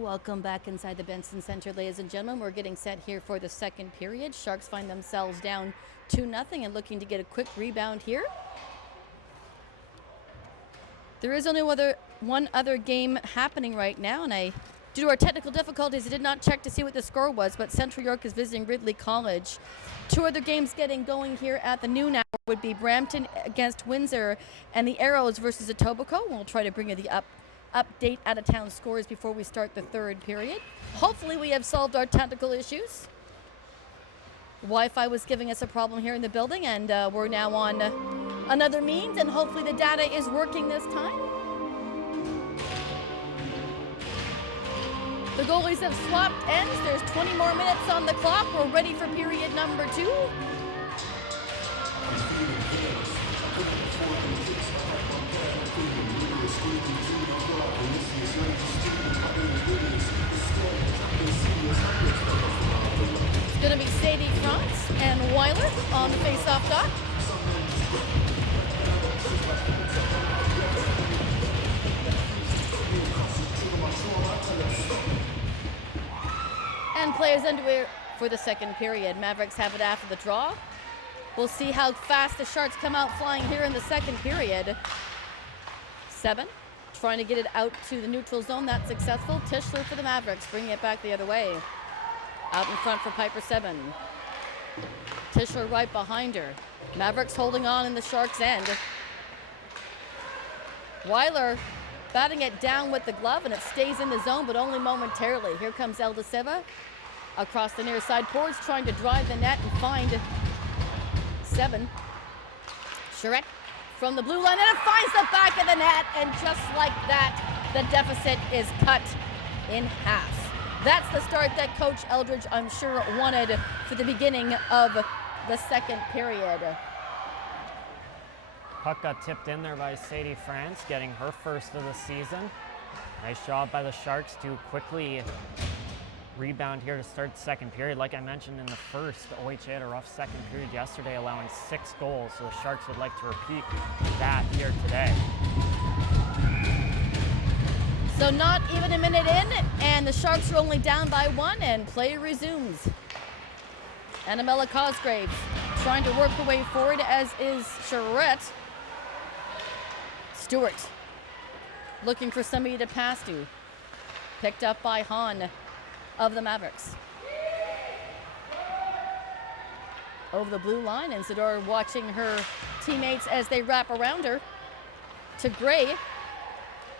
Welcome back inside the Benson Center, ladies and gentlemen. We're getting set here for the second period. Sharks find themselves down 2-0 and looking to get a quick rebound here. There is only one other game happening right now, and due to our technical difficulties, I did not check to see what the score was, but Central York is visiting Ridley College. Two other games getting going here at the noon hour would be Brampton against Windsor and the Arrows versus Etobicoke. We'll try to bring you the update out-of-town scores before we start the third period. Hopefully we have solved our technical issues. Wi-Fi was giving us a problem here in the building, and we're now on another means, and hopefully the data is working this time. The goalies have swapped ends. There's 20 more minutes on the clock. We're ready for period number 2. It's going to be Sadie France and Weiler on the face-off dot. And players underway for the second period. Mavericks have it after the draw. We'll see how fast the Sharks come out flying here in the second period. 7, trying to get it out to the neutral zone. That's successful. Tischler for the Mavericks, bringing it back the other way. Out in front for Piper 7. Tischler right behind her. Mavericks holding on in the Sharks' end. Weiler batting it down with the glove, and it stays in the zone, but only momentarily. Here comes Eldasiva across the near side. Ports trying to drive the net and find 7. Charette from the blue line, and it finds the back of the net, and just like that, the deficit is cut in half. That's the start that Coach Eldridge, I'm sure, wanted for the beginning of the second period. Puck got tipped in there by Sadie France, getting her first of the season. Nice job by the Sharks to quickly rebound here to start the second period. Like I mentioned in the first, OHA had a rough second period yesterday, allowing 6 goals, so the Sharks would like to repeat that here today. So not even a minute in, and the Sharks are only down by 1, and play resumes. Annabella Cosgrave trying to work her way forward, as is Charette. Stewart looking for somebody to pass to. Picked up by Hahn of the Mavericks. Over the blue line, and Zador watching her teammates as they wrap around her. To Gray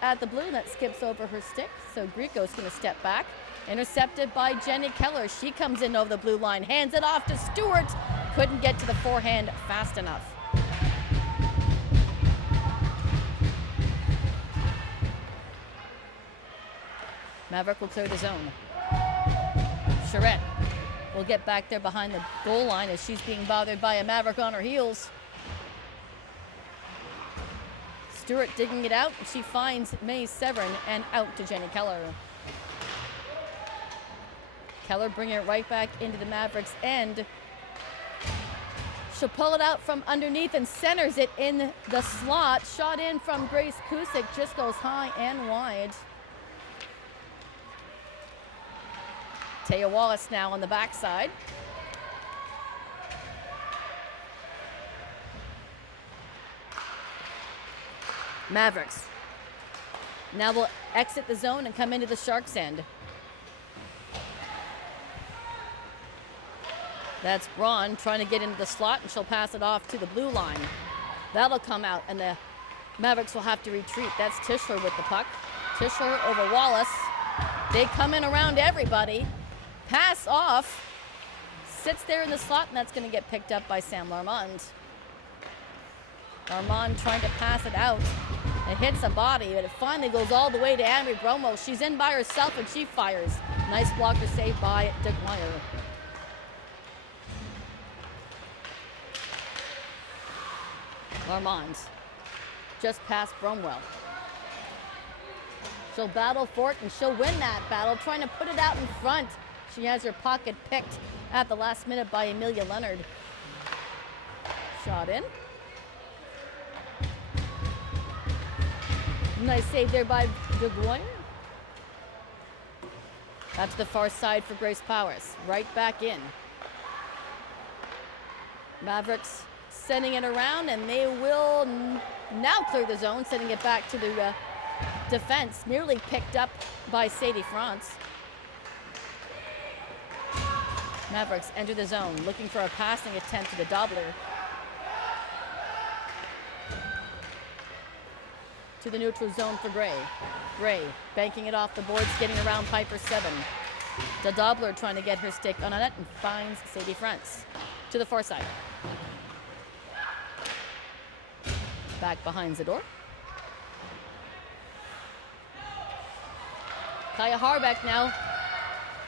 at the blue, that skips over her stick. So Grieco's going to step back. Intercepted by Jenny Keller. She comes in over the blue line, hands it off to Stewart. Couldn't get to the forehand fast enough. Maverick will clear the zone. Charette will get back there behind the goal line as she's being bothered by a Maverick on her heels. Stewart digging it out. She finds May Severin and out to Jenny Keller. Keller bringing it right back into the Mavericks' end. She'll pull it out from underneath and centers it in the slot. Shot in from Grace Kusick, just goes high and wide. Taya Wallace now on the backside. Mavericks now will exit the zone and come into the Sharks' end. That's Braun trying to get into the slot, and she'll pass it off to the blue line. That'll come out, and the Mavericks will have to retreat. That's Tischler with the puck. Tischler over Wallace. They come in around everybody. Pass off. Sits there in the slot, and that's going to get picked up by Sam Larmond. Larmond trying to pass it out. It hits a body, but it finally goes all the way to Amber Bromo. She's in by herself, and she fires. Nice blocker save by Dick Meyer. Larmond just past Bromwell. She'll battle for it, and she'll win that battle, trying to put it out in front. She has her pocket picked at the last minute by Amelia Leonard. Shot in. Nice save there by DeGuire. Out to the far side for Grace Powers. Right back in. Mavericks sending it around, and they will now clear the zone, sending it back to the defense. Nearly picked up by Sadie France. Mavericks enter the zone, looking for a passing attempt to the Doubler. To the neutral zone for Gray. Gray banking it off the boards, getting around Piper 7. The Doubler trying to get her stick on a net and finds Sadie France. To the far side. Back behind Zador. Kaya Harbeck now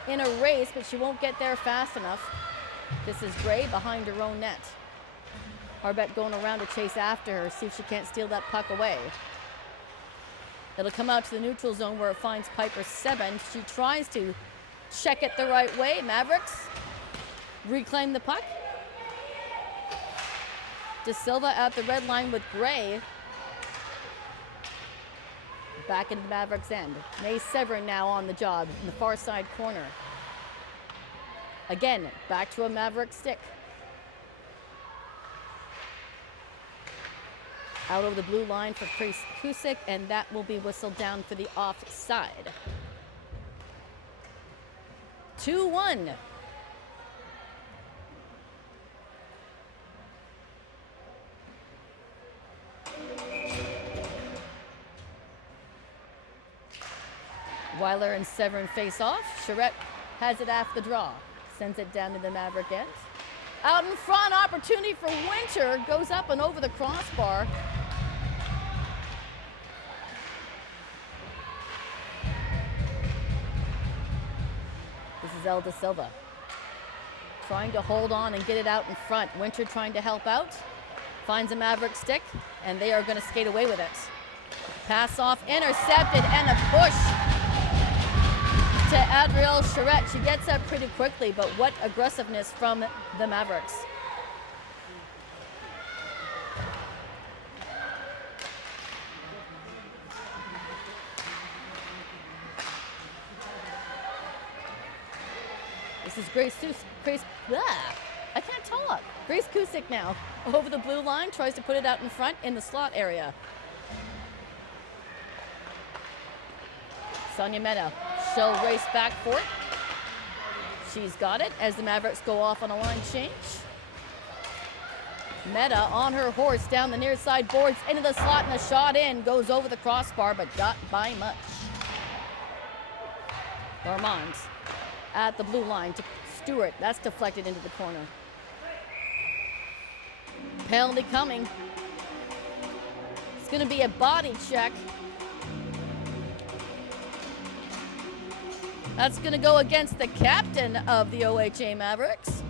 in a race, but she won't get there fast enough. This is Gray behind her own net. Harbeck going around to chase after her, see if she can't steal that puck away. It'll come out to the neutral zone where it finds Piper 7. She tries to check it the right way. Mavericks reclaim the puck. De Silva at the red line with Gray. Back into the Mavericks' end. May Severin now on the job in the far side corner. Again, back to a Maverick stick. Out over the blue line for Chris Kusick, and that will be whistled down for the offside. 2-1. Weiler and Severin face off. Charette has it after the draw. Sends it down to the Maverick end. Out in front, opportunity for Winter. Goes up and over the crossbar. This is El De Silva. Trying to hold on and get it out in front. Winter trying to help out. Finds a Maverick stick, and they are going to skate away with it. Pass off, intercepted, and a push to Adrielle Charette. She gets up pretty quickly, but what aggressiveness from the Mavericks. This is Grace I can't talk. Grace Kusick now over the blue line, tries to put it out in front in the slot area. Sonia Meta, she'll race back for it. She's got it as the Mavericks go off on a line change. Meta on her horse down the near side boards into the slot, and the shot in goes over the crossbar, but not by much. Armand at the blue line to Stewart. That's deflected into the corner. Penalty coming. It's going to be a body check. That's going to go against the captain of the OHA Mavericks.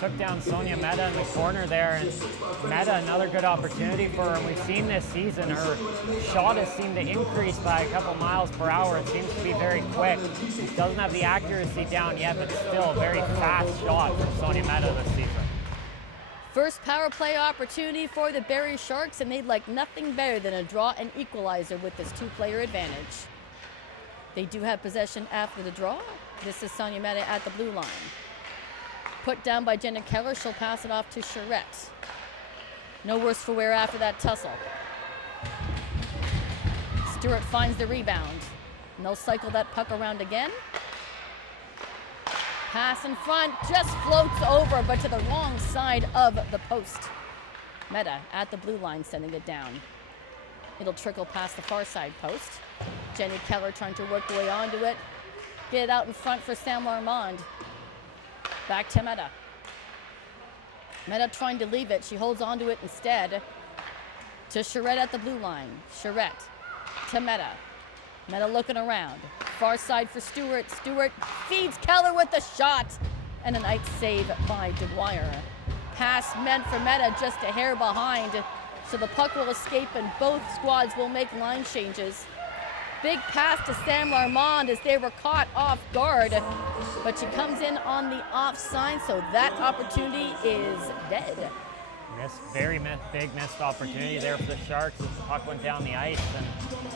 Took down Sonia Meta in the corner there, and Meta, another good opportunity for her. And we've seen this season her shot has seemed to increase by a couple miles per hour. It seems to be very quick. It doesn't have the accuracy down yet, but still a very fast shot from Sonia Meta this season. First power play opportunity for the Barrie Sharks, and they'd like nothing better than a draw and equalizer with this two-player advantage. They do have possession after the draw. This is Sonia Meta at the blue line. Put down by Jenna Keller. She'll pass it off to Charette. No worse for wear after that tussle. Stewart finds the rebound. And they'll cycle that puck around again. Pass in front, just floats over, but to the wrong side of the post. Meta at the blue line, sending it down. It'll trickle past the far side post. Jenny Keller trying to work her way onto it. Get it out in front for Sam Armand. Back to Meta. Meta trying to leave it. She holds onto it instead. To Charette at the blue line. Charette to Meta. Meta looking around. Far side for Stewart. Stewart feeds Keller with the shot. And a nice save by Dwyer. Pass meant for Meta, just a hair behind. So the puck will escape and both squads will make line changes. Big pass to Sam Armand as they were caught off guard. But she comes in on the offside, so that opportunity is dead. Big missed opportunity there for the Sharks as the puck went down the ice, and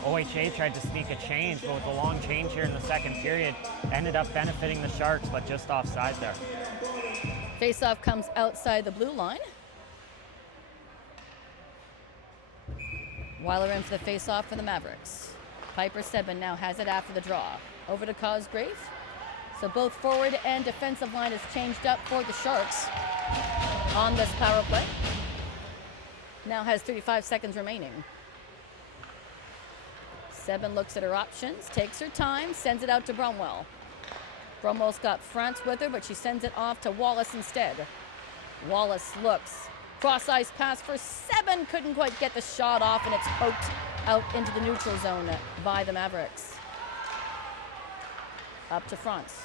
OHA tried to sneak a change, but with the long change here in the second period, ended up benefiting the Sharks, but just offside there. Faceoff comes outside the blue line. Weiler in for the faceoff for the Mavericks. Piper Sebin now has it after the draw. Over to Cosgrave. So both forward and defensive line is changed up for the Sharks on this power play. Now has 35 seconds remaining. Sebin looks at her options, takes her time, sends it out to Bromwell. Bromwell's got France with her, but she sends it off to Wallace instead. Wallace looks. Cross-ice pass for Sebin. Couldn't quite get the shot off, and it's poked out into the neutral zone by the Mavericks. Up to France.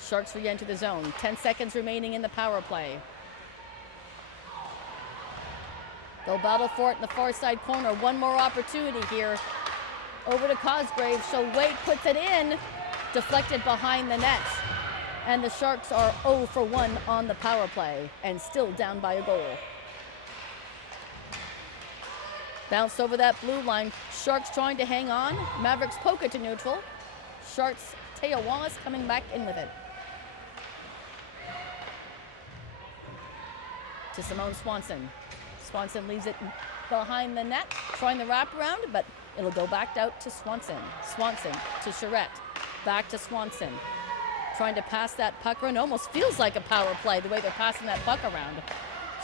Sharks re-enter the zone. 10 seconds remaining in the power play. They'll battle for it in the far side corner. One more opportunity here. Over to Cosgrave. She'll wait, puts it in. Deflected behind the net. And the Sharks are 0 for 1 on the power play and still down by a goal. Bounce over that blue line. Sharks trying to hang on. Mavericks poke it to neutral. Sharks, Taya Wallace coming back in with it. To Simone Swanson. Swanson leaves it behind the net, trying the wraparound, but it'll go back out to Swanson. Swanson to Charette. Back to Swanson. Trying to pass that puck around. Almost feels like a power play the way they're passing that puck around.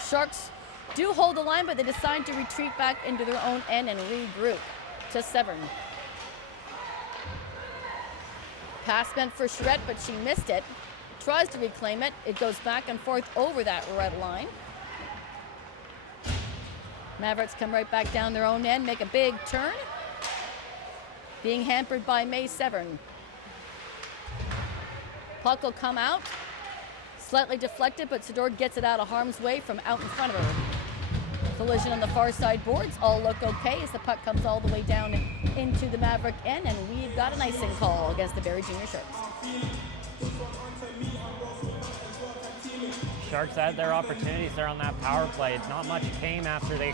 Sharks do hold the line, but they decide to retreat back into their own end and regroup to Severn. Pass meant for Charette, but she missed it. Tries to reclaim it. It goes back and forth over that red line. Mavericks come right back down their own end, make a big turn. Being hampered by May Severn. Puck will come out. Slightly deflected, but Sador gets it out of harm's way from out in front of her. Collision on the far side boards. All look okay as the puck comes all the way down into the Maverick end, and we've got an icing call against the Barrie Junior Sharks. Sharks had their opportunities there on that power play. Not much came after they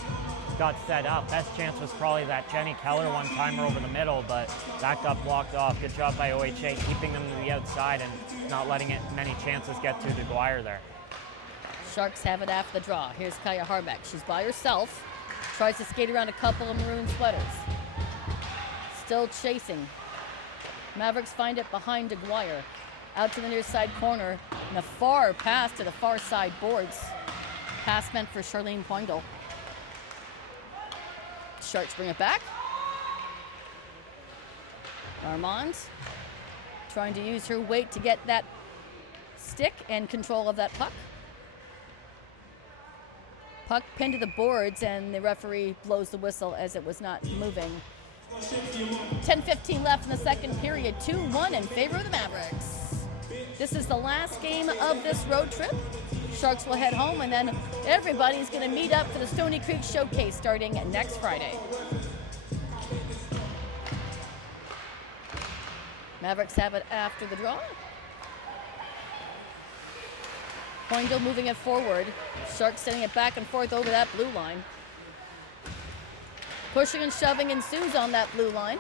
got set up. Best chance was probably that Jenny Keller one-timer over the middle, but that got blocked off. Good job by OHA keeping them to the outside and not letting many chances get to Dwyer there. Sharks have it after the draw. Here's Kaya Harbeck. She's by herself. Tries to skate around a couple of maroon sweaters. Still chasing. Mavericks find it behind Dwyer. Out to the near side corner. And a far pass to the far side boards. Pass meant for Charlene Poindle. Sharks bring it back. Armand trying to use her weight to get that stick and control of that puck. Puck pinned to the boards, and the referee blows the whistle as it was not moving. 10:15 left in the second period. 2-1 in favor of the Mavericks. This is the last game of this road trip. Sharks will head home, and then everybody's going to meet up for the Stony Creek Showcase starting next Friday. Mavericks have it after the draw. Poindle moving it forward. Sharks sending it back and forth over that blue line. Pushing and shoving ensues on that blue line.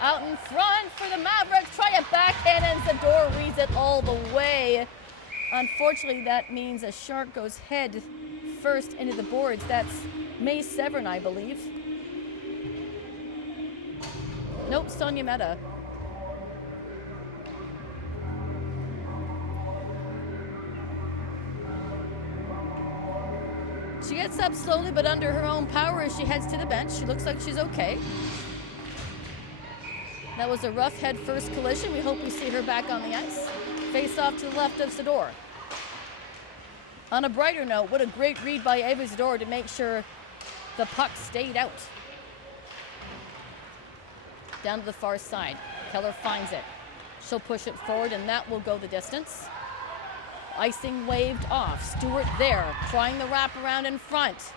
Out in front for the Mavericks. Try a backhand, and Zador reads it all the way. Unfortunately, that means a Shark goes head first into the boards. That's May Severn, I believe. Nope, Sonia Mehta. She gets up slowly but under her own power as she heads to the bench. She looks like she's okay. That was a rough head-first collision. We hope we see her back on the ice. Face off to the left of Zador. On a brighter note, what a great read by Ava Zador to make sure the puck stayed out. Down to the far side. Keller finds it. She'll push it forward, and that will go the distance. Icing waved off. Stewart there, trying the wraparound in front.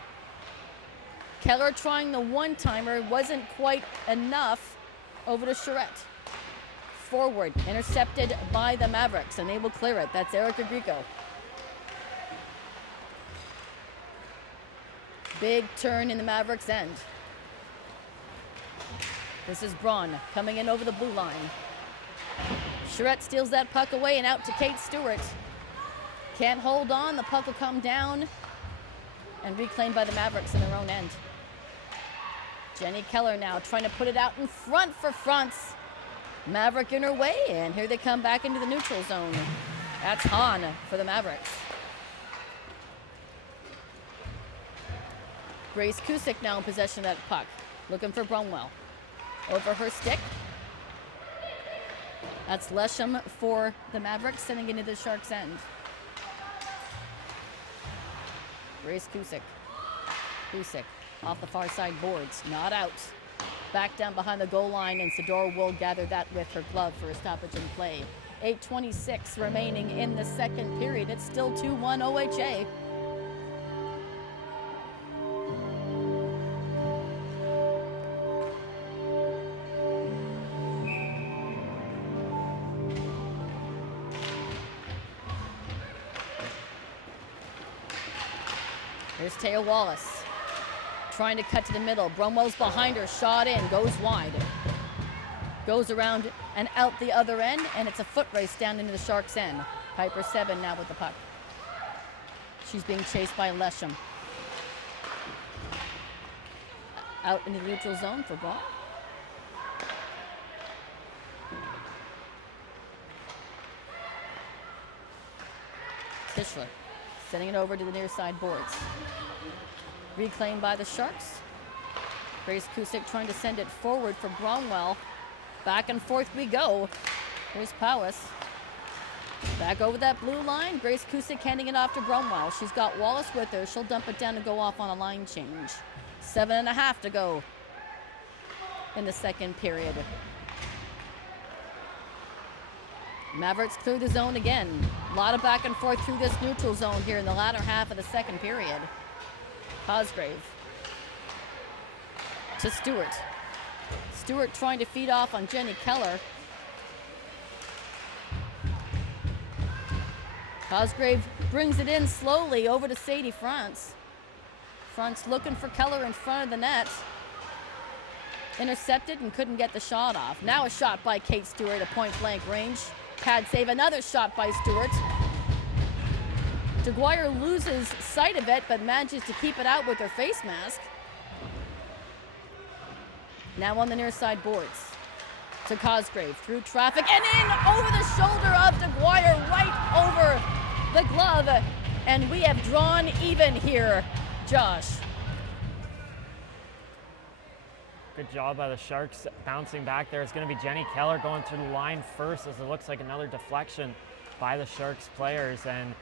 Keller trying the one-timer. Wasn't quite enough. Over to Charette. Forward, intercepted by the Mavericks, and they will clear it. That's Erica Grieco. Big turn in the Mavericks' end. This is Braun coming in over the blue line. Charette steals that puck away and out to Kate Stewart. Can't hold on. The puck will come down and reclaimed by the Mavericks in their own end. Jenny Keller now trying to put it out in front for fronts. Maverick in her way, and here they come back into the neutral zone. That's Hahn for the Mavericks. Grace Kusick now in possession of that puck, looking for Bromwell. Over her stick. That's Lesham for the Mavericks, sending into the Sharks' end. Grace Kusick. Kusick off the far side boards, not out. Back down behind the goal line, and Sador will gather that with her glove for a stoppage in play. 8:26 remaining in the second period. It's still 2-1 OHA. Here's Taya Wallace trying to cut to the middle. Bromwell's behind her, shot in, goes wide. Goes around and out the other end, and it's a foot race down into the Sharks' end. Piper 7 now with the puck. She's being chased by Lesham. Out into the neutral zone for Braun. Tischler sending it over to the near side boards. Reclaimed by the Sharks. Grace Kusick trying to send it forward for Bromwell. Back and forth we go. Here's Powis. Back over that blue line. Grace Kusick handing it off to Bromwell. She's got Wallace with her. She'll dump it down and go off on a line change. 7.5 to go in the second period. Mavericks clear the zone again. A lot of back and forth through this neutral zone here in the latter half of the second period. Cosgrave to Stewart. Stewart trying to feed off on Jenny Keller. Cosgrave brings it in slowly over to Sadie France. France looking for Keller in front of the net. Intercepted and couldn't get the shot off. Now a shot by Kate Stewart at point blank range. Pad save, another shot by Stewart. DeGuire loses sight of it, but manages to keep it out with her face mask. Now on the near side boards. To Cosgrave, through traffic, and in over the shoulder of DeGuire, right over the glove. And we have drawn even here, Josh. Good job by the Sharks bouncing back there. It's going to be Jenny Keller going through the line first, as it looks like another deflection by the Sharks players, and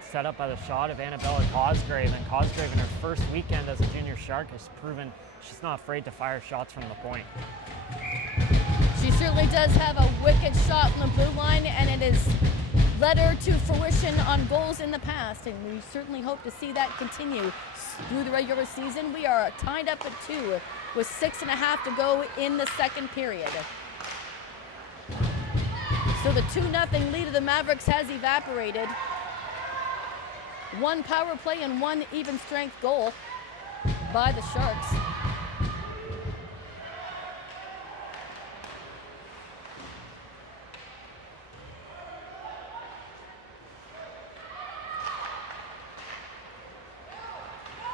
set up by the shot of Annabella Cosgrave. And Cosgrave in her first weekend as a junior Shark has proven she's not afraid to fire shots from the point. She certainly does have a wicked shot on the blue line, and it has led her to fruition on goals in the past, and we certainly hope to see that continue through the regular season. We are tied up at 2 with 6.5 to go in the second period. So the 2-0 lead of the Mavericks has evaporated. 1 power play and 1 even strength goal by the Sharks.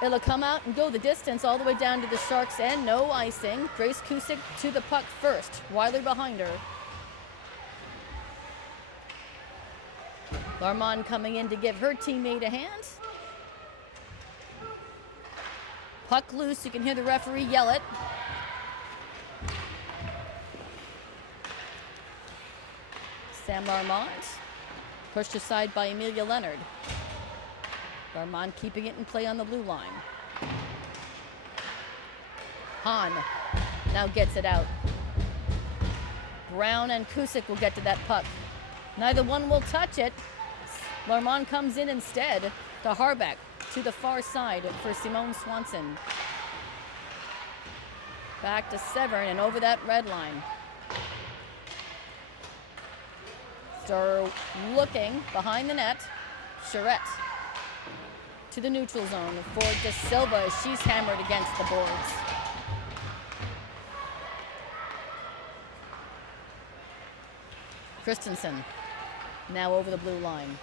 It'll come out and go the distance all the way down to the Sharks' end. No icing. Grace Kusick to the puck first. Wiley behind her. Larmont coming in to give her teammate a hand. Puck loose. You can hear the referee yell it. Sam Larmont pushed aside by Amelia Leonard. Larmont keeping it in play on the blue line. Hahn now gets it out. Brown and Kusick will get to that puck. Neither one will touch it. Larmont comes in instead to Harbeck to the far side for Simone Swanson. Back to Severn and over that red line. Star looking behind the net. Charette. to the neutral zone for De Silva. She's hammered against the boards. Christensen now over the blue line.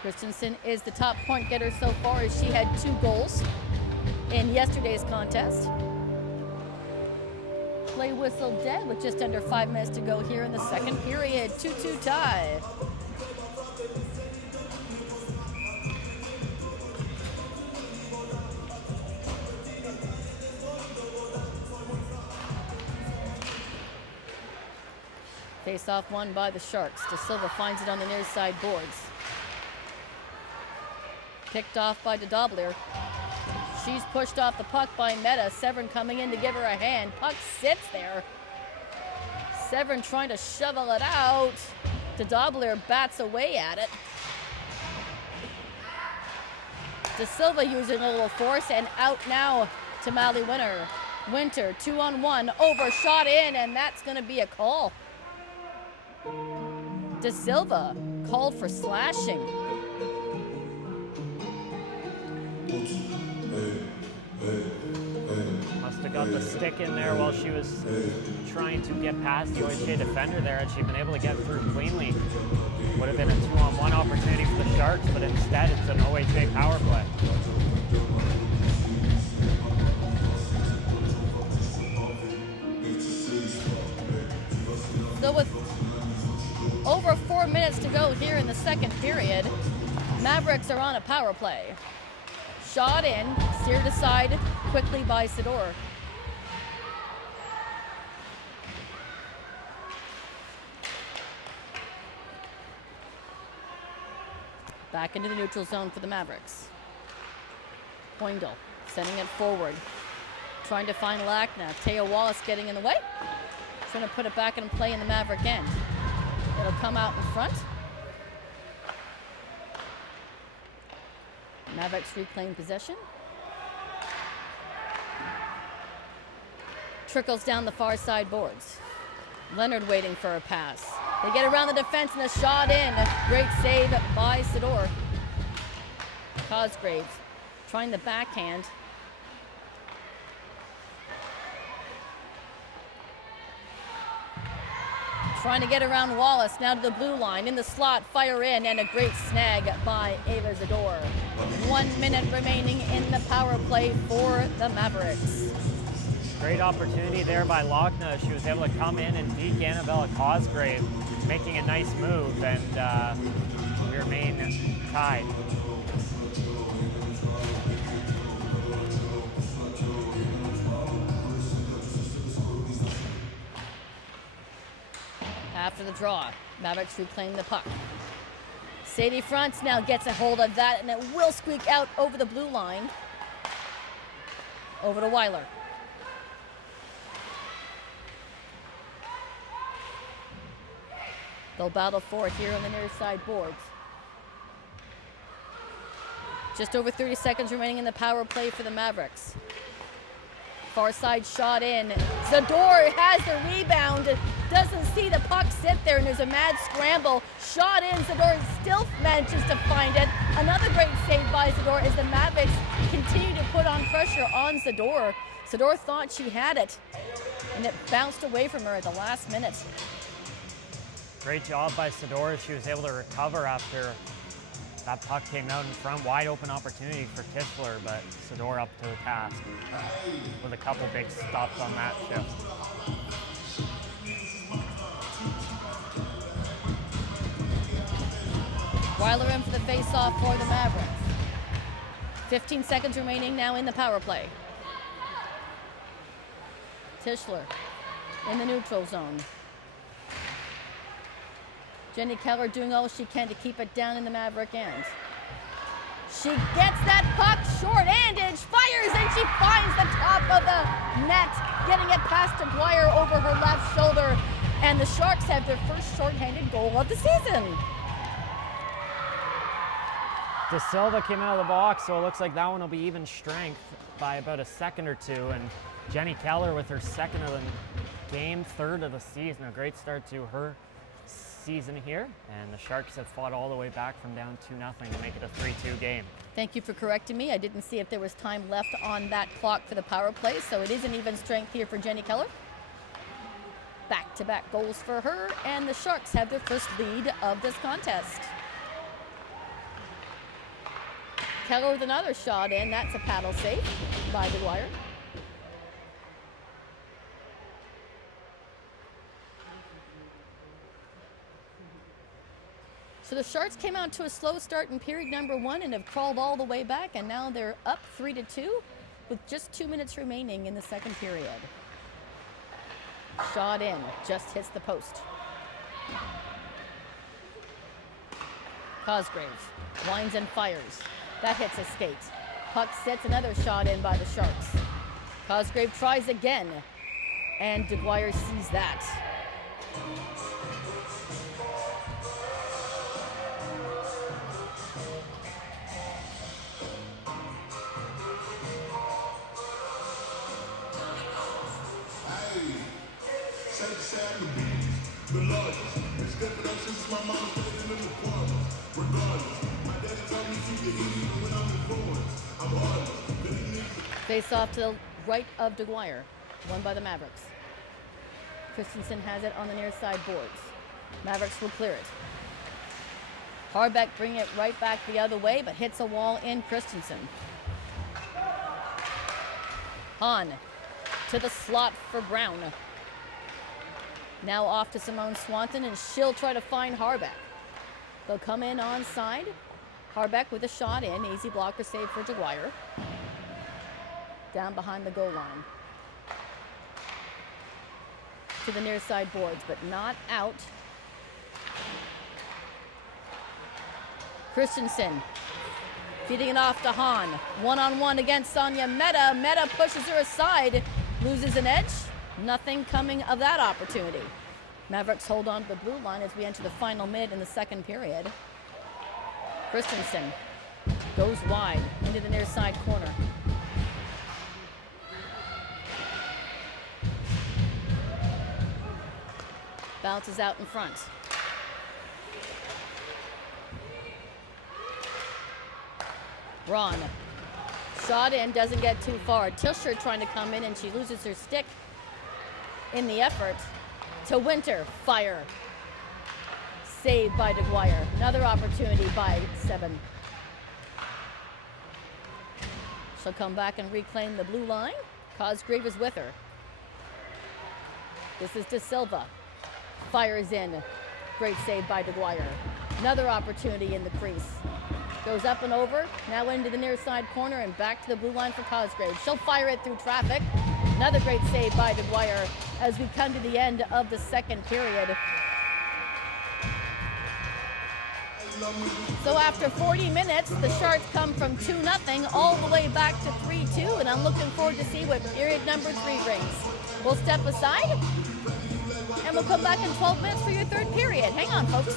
Christensen is the top point getter so far as she had 2 goals in yesterday's contest. Play whistle dead with just under 5 minutes to go here in the second period. 2-2 tie. Face off won by the Sharks. De Silva finds it on the near side boards. Picked off by DeDoblier. She's pushed off the puck by Meta. Severin coming in to give her a hand. Puck sits there. Severin trying to shovel it out. DeDoblier bats away at it. De Silva using a little force and out now to Mally Winter. Winter 2-on-1 overshot in, and that's going to be a call. De Silva called for slashing. Must have got the stick in there while she was trying to get past the OHA defender there, and she'd been able to get through cleanly. Would have been a 2-on-1 opportunity for the Sharks, but instead it's an OHA power play. So with over 4 minutes to go here in the second period, Mavericks are on a power play. Shot in, steered aside quickly by Sador. Back into the neutral zone for the Mavericks. Poindle sending it forward. Trying to find Lackna. Taya Wallace getting in the way. Trying to put it back in play in the Maverick end. It'll come out in front. Mavericks reclaim possession. Trickles down the far side boards. Leonard waiting for a pass. They get around the defense and a shot in. Great save by Sador. Cosgrave trying the backhand. Trying to get around Wallace, now to the blue line, in the slot, fire in, and a great snag by Ava Zador. 1 minute remaining in the power play for the Mavericks. Great opportunity there by Lochna. She was able to come in and deke Annabella Cosgrave, making a nice move, and we remain tied. After the draw, Mavericks reclaim the puck. Sadie Frantz now gets a hold of that, and it will squeak out over the blue line. Over to Weiler. They'll battle for it here on the near side boards. Just over 30 seconds remaining in the power play for the Mavericks. Far side shot in. Zador has the rebound. Doesn't see the puck sit there, and there's a mad scramble. Shot in. Zador still manages to find it. Another great save by Zador as the Mavericks continue to put on pressure on Zador. Zador thought she had it, and it bounced away from her at the last minute. Great job by Sador. She was able to recover after that puck came out in front. Wide open opportunity for Tischler, but Sador up to the task with a couple big stops on that shift. Weiler in for the face-off for the Mavericks. 15 seconds remaining now in the power play. Tischler in the neutral zone. Jenny Keller doing all she can to keep it down in the Maverick end. She gets that puck, short-handed, fires, and she finds the top of the net, getting it past Dwyer over her left shoulder. And the Sharks have their first short-handed goal of the season. De Silva came out of the box, so it looks like that one will be even strength by about a second or two. And Jenny Keller with her second of the game, third of the season. A great start to her season here, and the Sharks have fought all the way back from down 2-0 to make it a 3-2 game. Thank you for correcting me. I didn't see if there was time left on that clock for the power play, so it is an even strength here for Jenny Keller. Back-to-back goals for her, and the Sharks have their first lead of this contest. Keller with another shot in. That's a paddle save by Dwyer. So the Sharks came out to a slow start in period number 1 and have crawled all the way back, and now they're up 3-2 with just 2 minutes remaining in the second period. Shot in, just hits the post. Cosgrave winds and fires. That hits a skate. Puck sets, another shot in by the Sharks. Cosgrave tries again, and Dwyer sees that. Face off to the right of Dwyer, won by the Mavericks. Christensen has it on the near side boards. Mavericks will clear it. Harbeck bring it right back the other way, but hits a wall in Christensen. Hahn to the slot for Brown. Now off to Simone Swanton, and she'll try to find Harbeck. They'll come in onside. Harbeck with a shot in. Easy blocker save for Dwyer. Down behind the goal line. To the near side boards, but not out. Christensen feeding it off to Hahn. One-on-one against Sonia Meta. Meta pushes her aside, loses an edge. Nothing coming of that opportunity. Mavericks hold on to the blue line as we enter the final minute in the second period. Christensen goes wide into the near side corner. Bounces out in front. Braun. Shot in, doesn't get too far. Tilscher trying to come in, and she loses her stick in the effort. To Winter, fire. Saved by Dwyer. Another opportunity by 7. She'll come back and reclaim the blue line. Cosgrave is with her. This is De Silva. Fires in. Great save by Dwyer. Another opportunity in the crease. Goes up and over, now into the near side corner and back to the blue line for Cosgrave. She'll fire it through traffic. Another great save by Dwyer as we come to the end of the second period. So after 40 minutes, the Sharks come from 2-0 all the way back to 3-2, and I'm looking forward to see what period number 3 brings. We'll step aside, and we'll come back in 12 minutes for your third period. Hang on, folks.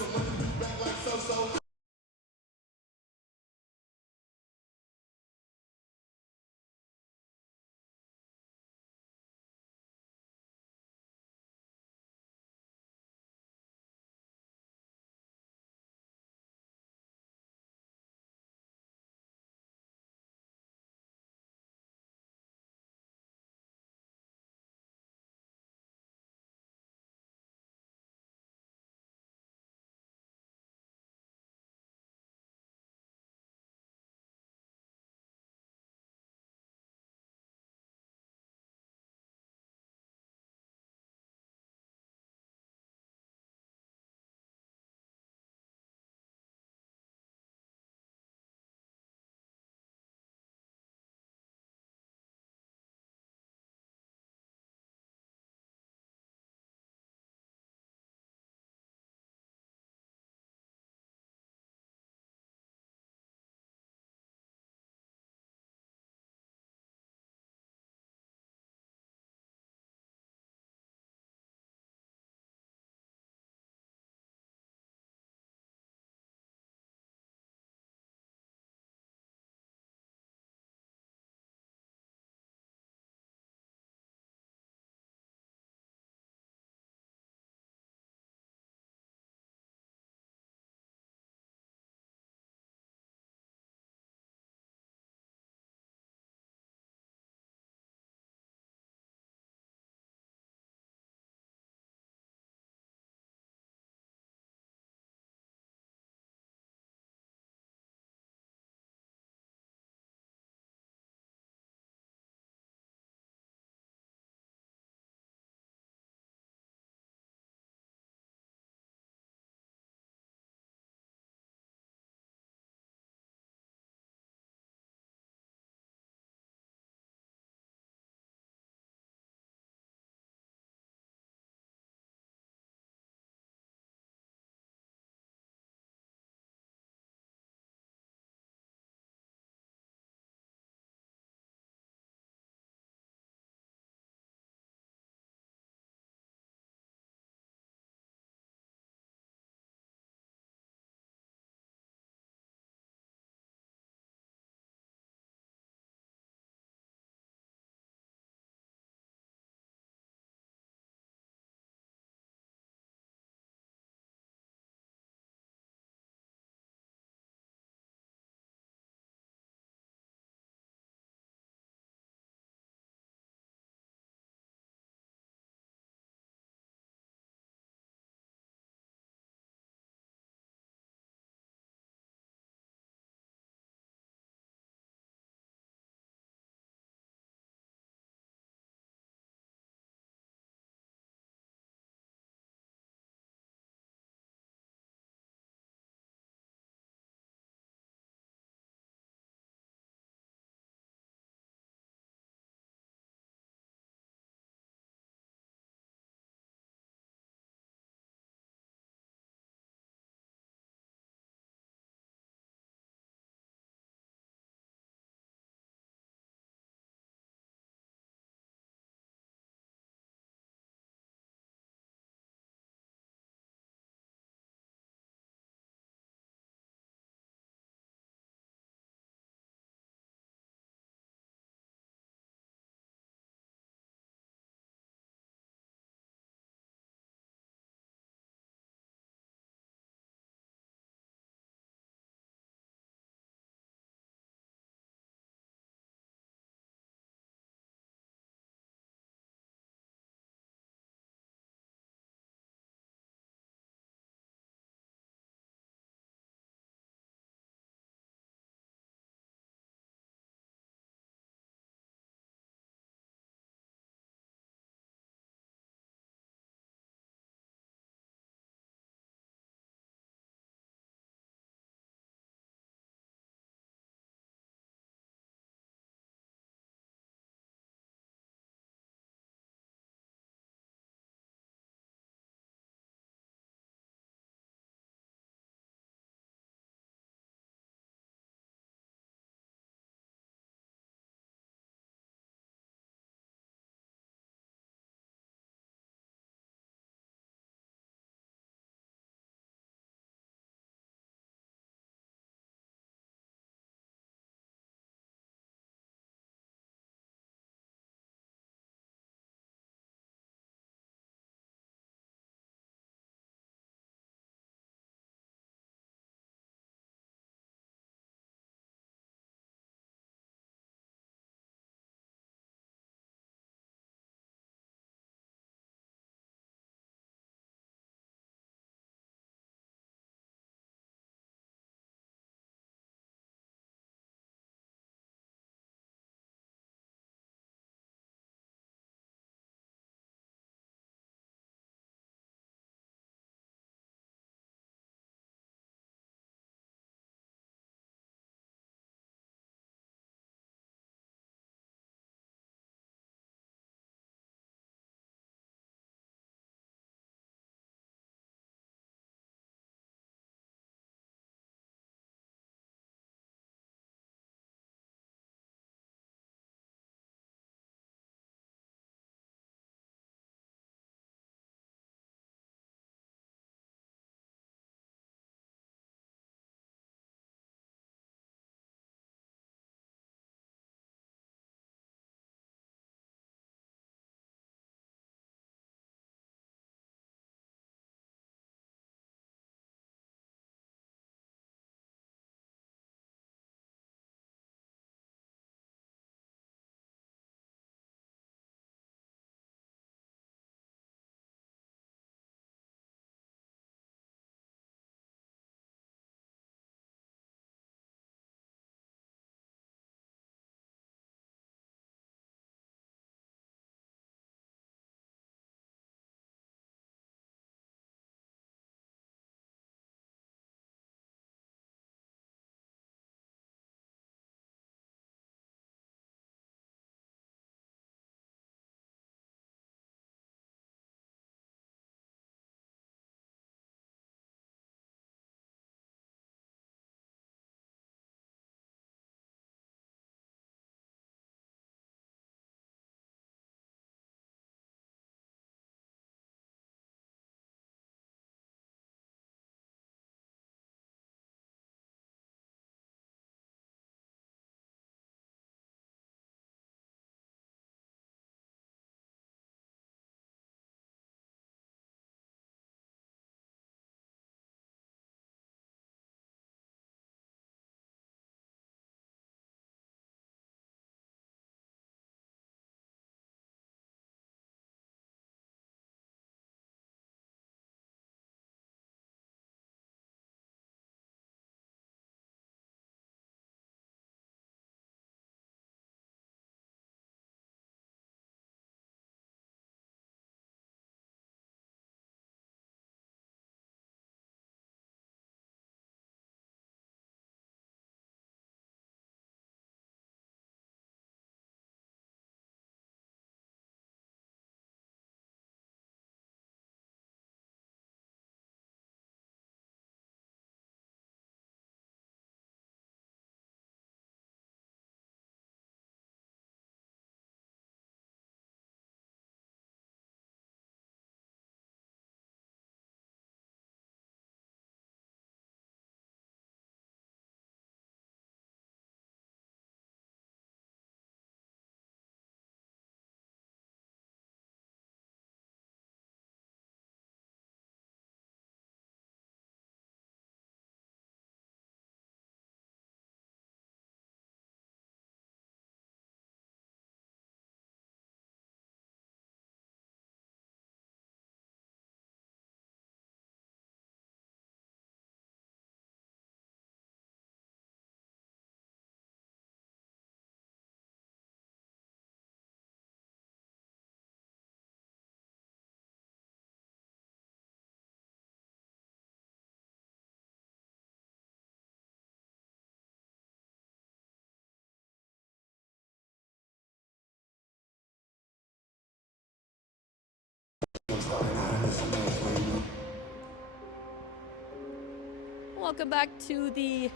welcome back to the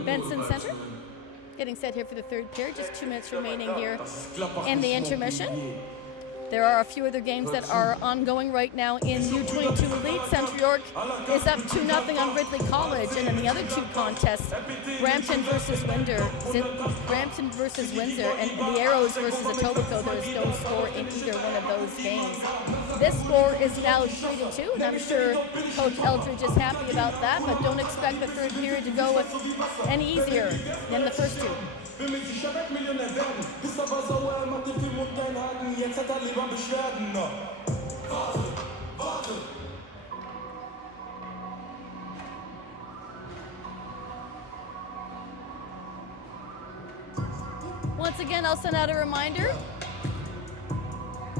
Benson Center. Getting set here for the third period. Just 2 minutes remaining here in the intermission. There are a few other games that are ongoing right now in U22 Elite. Central York is up 2-0 on Ridley College, and then the other two contests, Brampton versus Windsor, and the Arrows versus Etobicoke. There is no score in either one of those games. This score is now 3-2, and I'm sure Coach Eldridge is happy about that, but don't expect the third period to go any easier than the first two. Once again, I'll send out a reminder.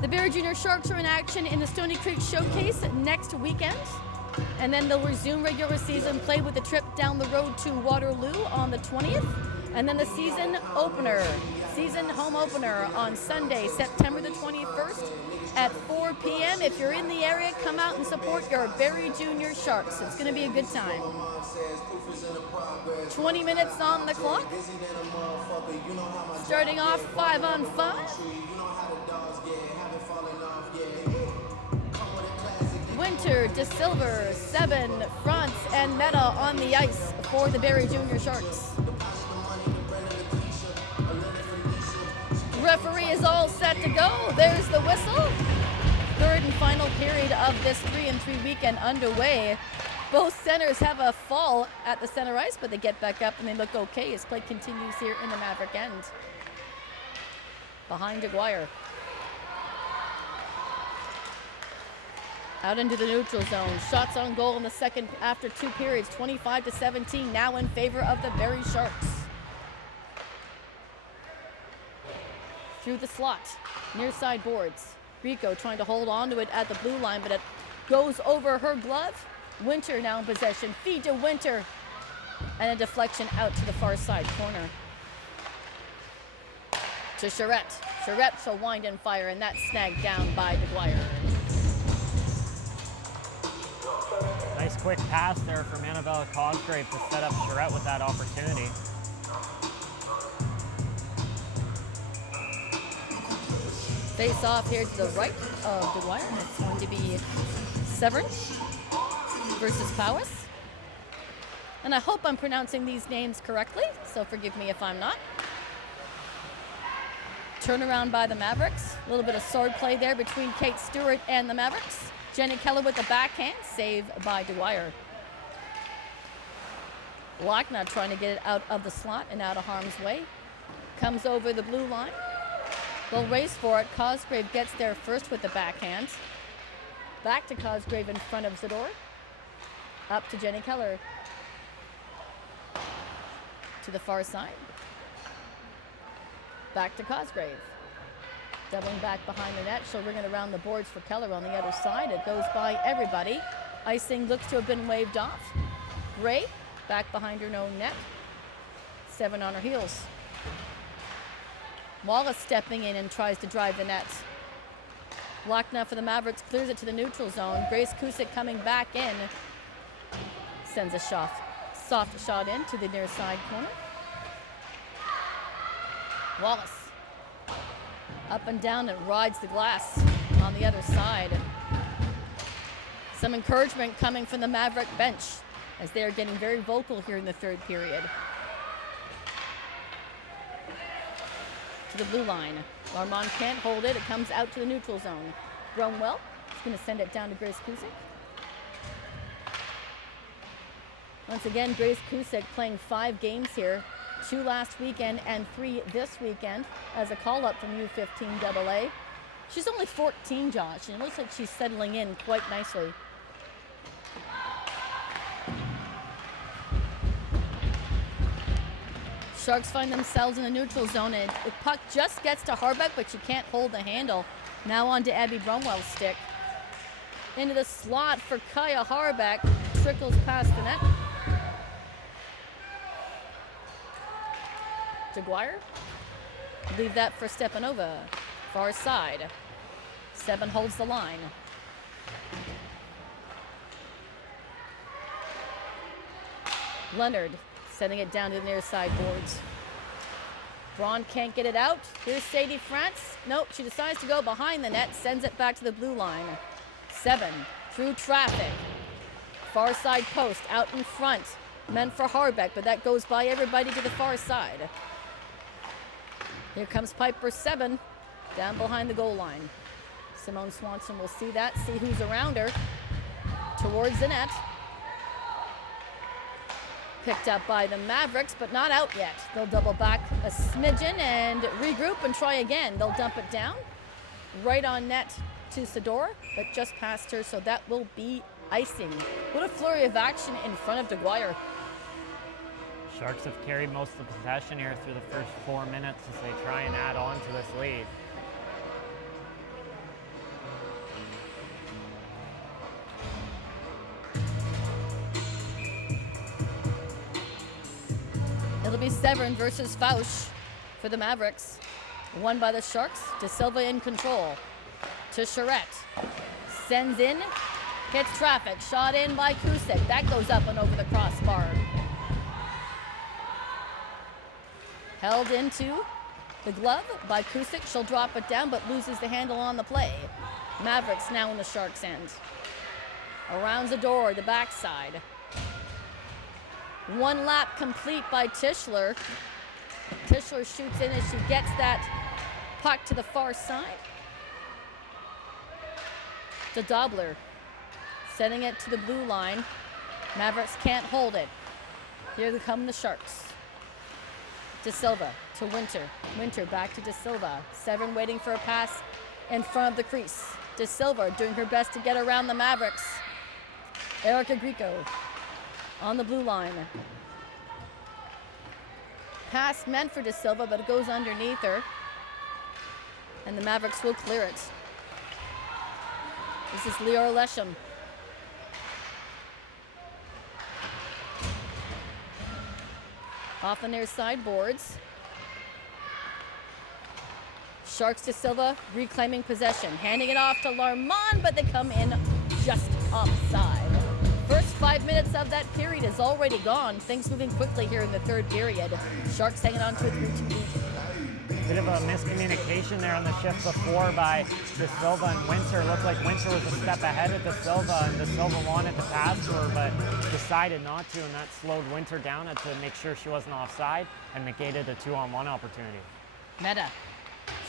The Barrie Junior Sharks are in action in the Stony Creek Showcase next weekend, and then they'll resume regular season play with a trip down the road to Waterloo on the 20th. And then the season home opener on Sunday, September the 21st at 4 p.m. If you're in the area, come out and support your Barrie Junior Sharks. It's going to be a good time. 20 minutes on the clock. Starting off 5-on-5. Winter, DeSilver, Seven, Frantz, and Meta on the ice for the Barrie Junior Sharks. Referee is all set to go. There's the whistle. Third and final period of this 3-3 weekend underway. Both centers have a fall at the center ice, but they get back up and they look okay as play continues here in the Maverick end. Behind Aguirre. Out into the neutral zone. Shots on goal in the second after 2 periods. 25-17 now in favor of the Barrie Sharks. Through the slot, near side boards. Rico trying to hold on to it at the blue line, but it goes over her glove. Winter now in possession. Feed to Winter. And a deflection out to the far side corner. To Charette. Charette shall wind and fire, and that's snagged down by Aguirre. Nice quick pass there from Annabella Cosgrave to set up Charette with that opportunity. Face off here to the right of Aguirre. It's going to be Severn versus Powis. And I hope I'm pronouncing these names correctly, so forgive me if I'm not. Turnaround by the Mavericks. A little bit of sword play there between Kate Stewart and the Mavericks. Jenny Keller with the backhand, save by Dwyer. Lochner trying to get it out of the slot and out of harm's way. Comes over the blue line. They'll race for it. Cosgrave gets there first with the backhand. Back to Cosgrave in front of Zador. Up to Jenny Keller. To the far side. Back to Cosgrave. Doubling back behind the net. She'll ring it around the boards for Keller on the other side. It goes by everybody. Icing looks to have been waved off. Gray back behind her own net. Seven on her heels. Wallace stepping in and tries to drive the net. Lochner for the Mavericks clears it to the neutral zone. Grace Kusick coming back in. Sends a soft shot in to the near side corner. Wallace. Up and down and rides the glass on the other side. Some encouragement coming from the Maverick bench as they are getting very vocal here in the third period. To the blue line. Larmont can't hold it. It comes out to the neutral zone. Bromwell is going to send it down to Grace Kusick. Once again, Grace Kusick playing 5 games here. 2 last weekend and 3 this weekend as a call-up from U15 AA. She's only 14, Josh, and it looks like she's settling in quite nicely. Sharks find themselves in the neutral zone, and the puck just gets to Harbeck, but she can't hold the handle. Now on to Abby Bromwell's stick. Into the slot for Kaya Harbeck. Trickles past the net. Jaguar. Leave that for Stepanova. Far side. Seven holds the line. Leonard sending it down to the near side boards. Braun can't get it out. Here's Sadie France. Nope, she decides to go behind the net, sends it back to the blue line. 7 through traffic. Far side post out in front. Meant for Harbeck, but that goes by everybody to the far side. Here comes Piper 7 down behind the goal line. Simone Swanson will see that, see who's around her. Towards the net. Picked up by the Mavericks, but not out yet. They'll double back a smidgen and regroup and try again. They'll dump it down. Right on net to Sador, but just past her, so that will be icing. What a flurry of action in front of DeGuire. Sharks have carried most of the possession here through the first 4 minutes as they try and add on to this lead. It'll be Severn versus Fausch for the Mavericks. Won by the Sharks. De Silva in control. To Charette. Sends in. Hits traffic. Shot in by Kusik. That goes up and over the crossbar. Held into the glove by Kusik. She'll drop it down but loses the handle on the play. Mavericks now in the Sharks' end. Around the door, the backside. One lap complete by Tischler. Tischler shoots in as she gets that puck to the far side. To Dobler. Sending it to the blue line. Mavericks can't hold it. Here come the Sharks. De Silva to Winter. Winter back to De Silva. Severn waiting for a pass in front of the crease. De Silva doing her best to get around the Mavericks. Erica Grieco on the blue line. Pass meant for De Silva, but it goes underneath her. And the Mavericks will clear it. This is Lior Lesham. Off the near side boards. Sharks De Silva reclaiming possession. Handing it off to Larmont, but they come in just offside. First 5 minutes of that period is already gone. Things moving quickly here in the third period. Sharks hanging on to a 3-2 lead. Bit of a miscommunication there on the shift before by De Silva and Winter. Looked like Winter was a step ahead of De Silva, and De Silva wanted to pass to her, but decided not to, and that slowed Winter down to make sure she wasn't offside and negated a 2-on-1 opportunity. Meta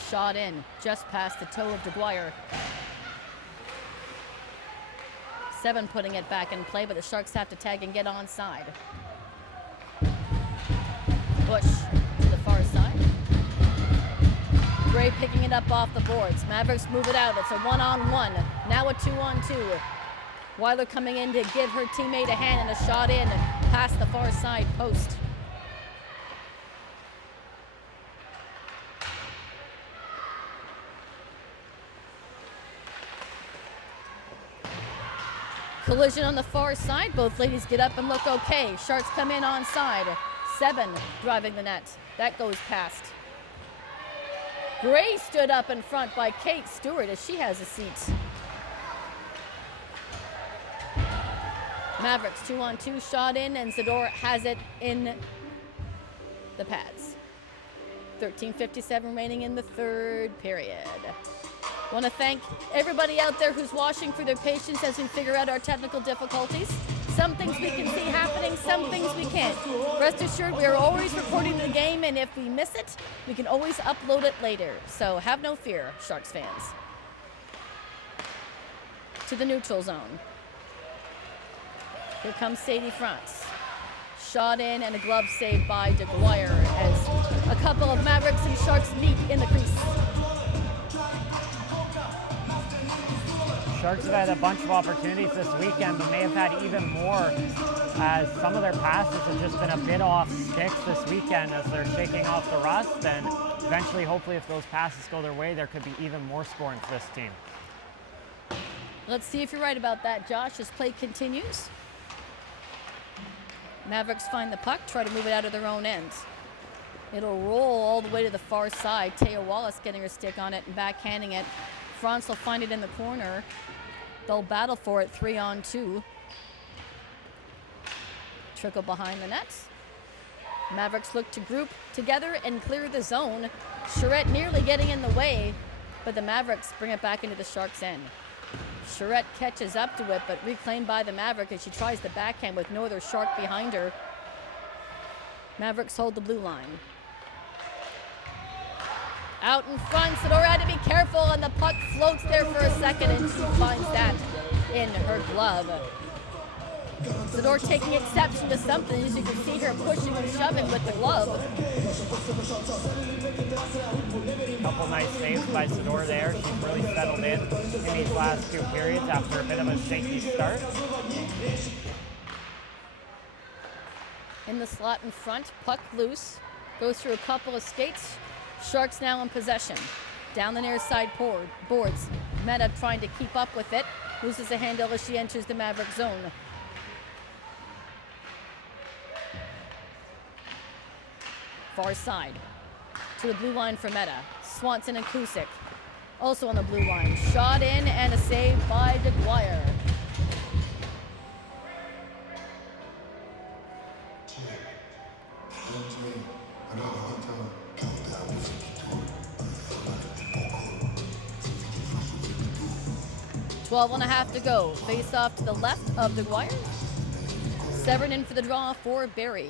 shot in just past the toe of DeGuire. 7 putting it back in play, but the Sharks have to tag and get onside. Bush to the far side. Gray picking it up off the boards. Mavericks move it out. It's a 1-on-1. Now a 2-on-2. Weiler coming in to give her teammate a hand and a shot in past the far side post. Collision on the far side. Both ladies get up and look okay. Sharks come in onside. 7 driving the net. That goes past. Gray stood up in front by Kate Stewart as she has a seat. Mavericks 2-on-2 shot in, and Zador has it in the pads. 13:57 remaining in the third period. Want to thank everybody out there who's watching for their patience as we figure out our technical difficulties. Some things we can see happening, some things we can't. Rest assured, we are always recording the game, and if we miss it, we can always upload it later. So have no fear, Sharks fans. To the neutral zone. Here comes Sadie France. Shot in and a glove saved by DeGuire as a couple of Mavericks and Sharks meet in the crease. Sharks have had a bunch of opportunities this weekend, but may have had even more as some of their passes have just been a bit off sticks this weekend as they're shaking off the rust. And eventually, hopefully, if those passes go their way, there could be even more scoring for this team. Let's see if you're right about that, Josh, as play continues. Mavericks find the puck, try to move it out of their own end. It'll roll all the way to the far side. Taya Wallace getting her stick on it and backhanding it. France will find it in the corner. They'll battle for it 3-on-2. trickle behind the net. Mavericks look to group together and clear the zone. Charette nearly getting in the way, but the Mavericks bring it back into the Sharks' end. Charette catches up to it, but reclaimed by the Maverick as she tries the backhand with no other Shark behind her. Mavericks hold the blue line. Out in front, Sador had to be careful, and the puck floats there for a second, and she finds that in her glove. Sador taking exception to something, as you can see her pushing and shoving with the glove. Couple nice saves by Sador there. She's really settled in these last two periods after a bit of a shaky start. In the slot in front, puck loose, goes through a couple of skates. Sharks now in possession. Down the near side boards. Meta trying to keep up with it. Loses a handle as she enters the Maverick zone. Far side. To the blue line for Meta. Swanson and Kusick. Also on the blue line. Shot in and a save by DeGuire. Twelve and a half to go. Face off to the left of DeGuire. Severn in for the draw for Barry.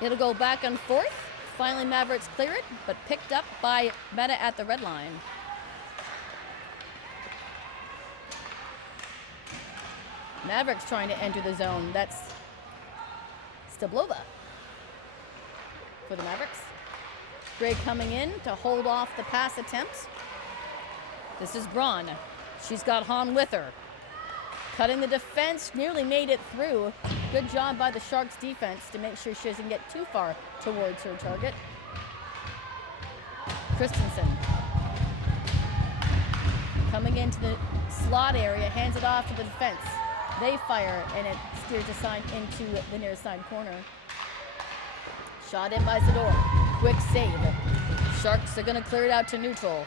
It'll go back and forth. Finally, Mavericks clear it, but picked up by Meta at the red line. Mavericks trying to enter the zone. That's Stablova for the Mavericks. Gray coming in to hold off the pass attempt. This is Braun. She's got Hahn with her. Cutting the defense, nearly made it through. Good job by the Sharks defense to make sure she doesn't get too far towards her target. Christensen. Coming into the slot area, hands it off to the defense. They fire, and it steers aside into the near side corner. Shot in by Zador. Quick save. Sharks are going to clear it out to neutral.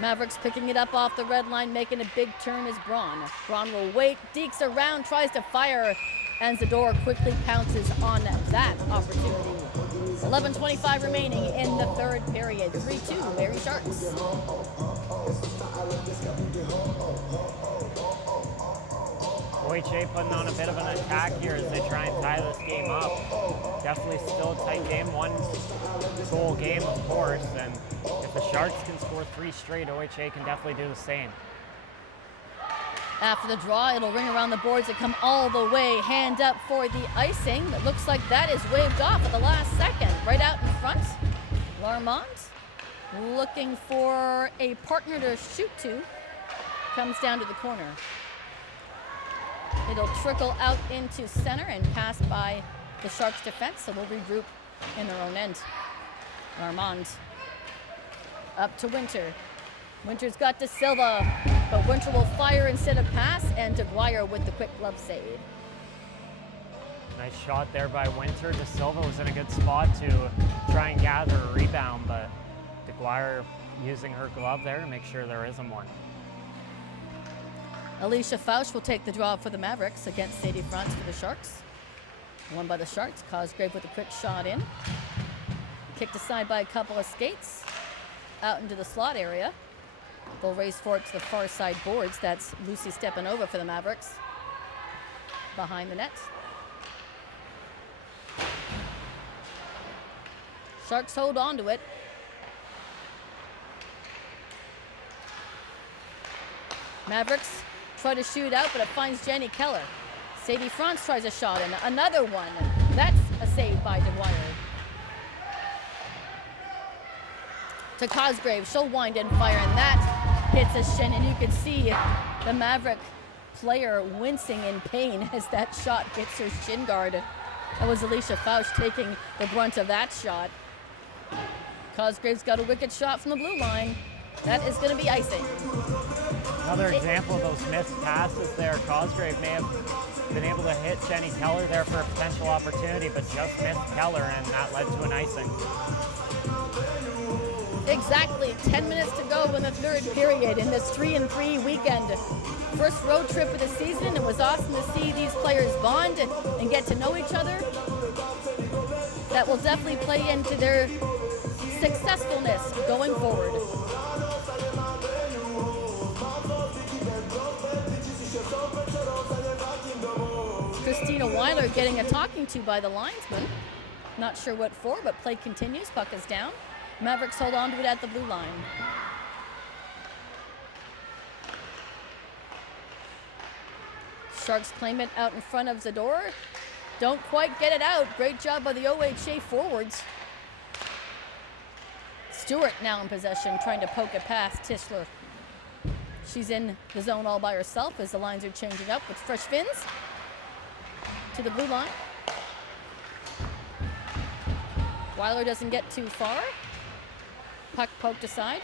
Mavericks picking it up off the red line, making a big turn is Braun. Braun will wait, dekes around, tries to fire, and Zador quickly pounces on that opportunity. 11:25 remaining in the third period. 3-2, Barry Sharks. OHA putting on a bit of an attack here as they try and tie this game up. Definitely still a tight game, one goal game of course, and if the Sharks can score 3 straight, OHA can definitely do the same. After the draw, it'll ring around the boards and come all the way, hand up for the icing. It looks like that is waved off at the last second. Right out in front, Larmont looking for a partner to shoot to. Comes down to the corner. It'll trickle out into center and pass by the Sharks defense, so we'll regroup in their own end. Armand up to Winter. Winter's got De Silva, but Winter will fire instead of pass, and DeGuire with the quick glove save. Nice shot there by Winter. De Silva was in a good spot to try and gather a rebound, but DeGuire using her glove there to make sure there isn't one. Alicia Fausch will take the draw for the Mavericks against Sadie Franz for the Sharks. Won by the Sharks. Cosgrave with a quick shot in. Kicked aside by a couple of skates. Out into the slot area. They'll race for it to the far side boards. That's Lucy Stepanova for the Mavericks. Behind the net. Sharks hold on to it. Mavericks try to shoot out, but it finds Jenny Keller. Sadie Franz tries a shot in. Another one. That's a save by DeGuire. To Cosgrave. She'll wind and fire, and that hits a shin. And you can see the Maverick player wincing in pain as that shot hits her shin guard. That was Alicia Fausch taking the brunt of that shot. Cosgrave's got a wicked shot from the blue line. That is going to be icing. Another example of those missed passes there. Cosgrave may have been able to hit Jenny Keller there for a potential opportunity, but just missed Keller, and that led to an icing. Exactly 10 minutes to go in the third period in this 3-3 weekend. First road trip of the season. It was awesome to see these players bond and get to know each other. That will definitely play into their successfulness going forward. Christina Weiler getting a talking to by the linesman. Not sure what for, but play continues. Puck is down. Mavericks hold on to it at the blue line. Sharks claim it out in front of Zador. Don't quite get it out. Great job by the OHA forwards. Stewart now in possession, trying to poke it past Tischler. She's in the zone all by herself as the lines are changing up with fresh fins to the blue line. Weiler doesn't get too far. Puck poked aside.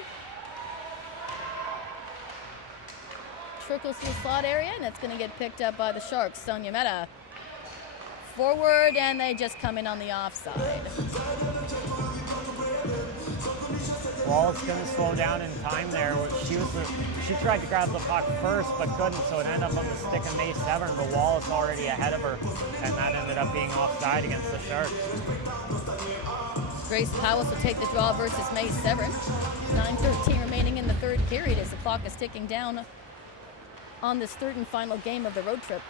Trickles to the slot area, and it's going to get picked up by the Sharks. Sonia Mehta forward, and they just come in on the offside. Wallace going to slow down in time there. She tried to grab the puck first, but couldn't, so it ended up on the stick of May Severn, but Wallace already ahead of her, and that ended up being offside against the Sharks. Grace Powell will take the draw versus May Severn. 9:13 remaining in the third period as the clock is ticking down on this third and final game of the road trip.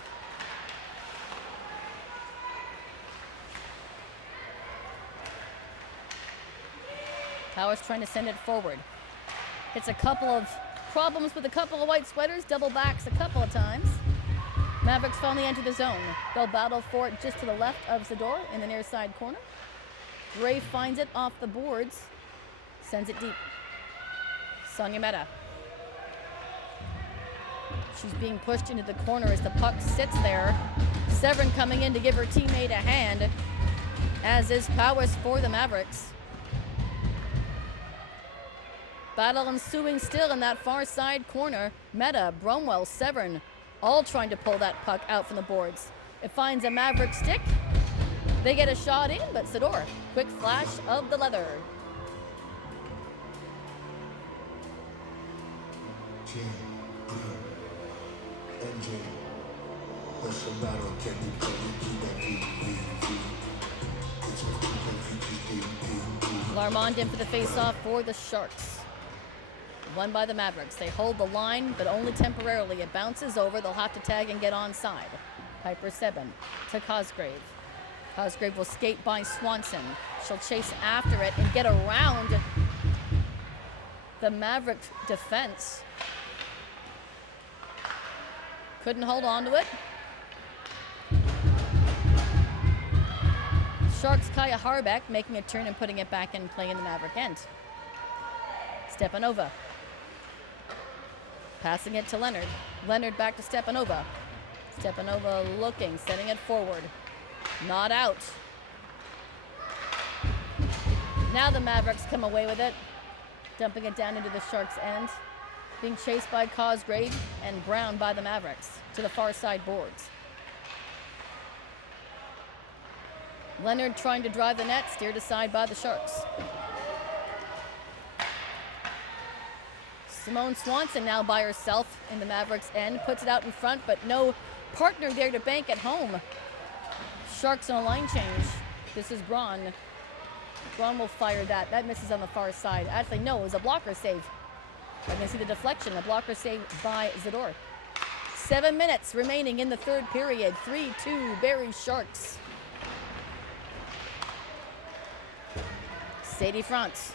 Powers trying to send it forward. It's a couple of problems with a couple of white sweaters, double backs a couple of times. Mavericks finally enter the zone. They'll battle for it just to the left of Zador in the near side corner. Gray finds it off the boards, sends it deep. Sonia Mehta. She's being pushed into the corner as the puck sits there. Severn coming in to give her teammate a hand, as is Powers for the Mavericks. Battle ensuing still in that far side corner. Mehta, Bromwell, Severn, all trying to pull that puck out from the boards. It finds a Maverick stick. They get a shot in, but Zador, quick flash of the leather. Larmond in for the face-off for the Sharks. Won by the Mavericks. They hold the line, but only temporarily. It bounces over. They'll have to tag and get onside. Piper Sebin to Cosgrave. Cosgrave will skate by Swanson. She'll chase after it and get around the Maverick defense. Couldn't hold on to it. Sharks Kaya Harbeck making a turn and putting it back in play in the Maverick end. Stepanova. Passing it to Leonard. Leonard back to Stepanova. Stepanova looking, setting it forward. Not out. Now the Mavericks come away with it. Dumping it down into the Sharks' end. Being chased by Cosgrave and Brown by the Mavericks to the far side boards. Leonard trying to drive the net, steered aside by the Sharks. Simone Swanson now by herself in the Mavericks' end. Puts it out in front, but no partner there to bank at home. Sharks on a line change. This is Braun. Braun will fire that. That misses on the far side. Actually, no, it was a blocker save. I can see the deflection. A blocker save by Zador. 7 minutes remaining in the third period. 3-2 Barrie Sharks. Sadie France.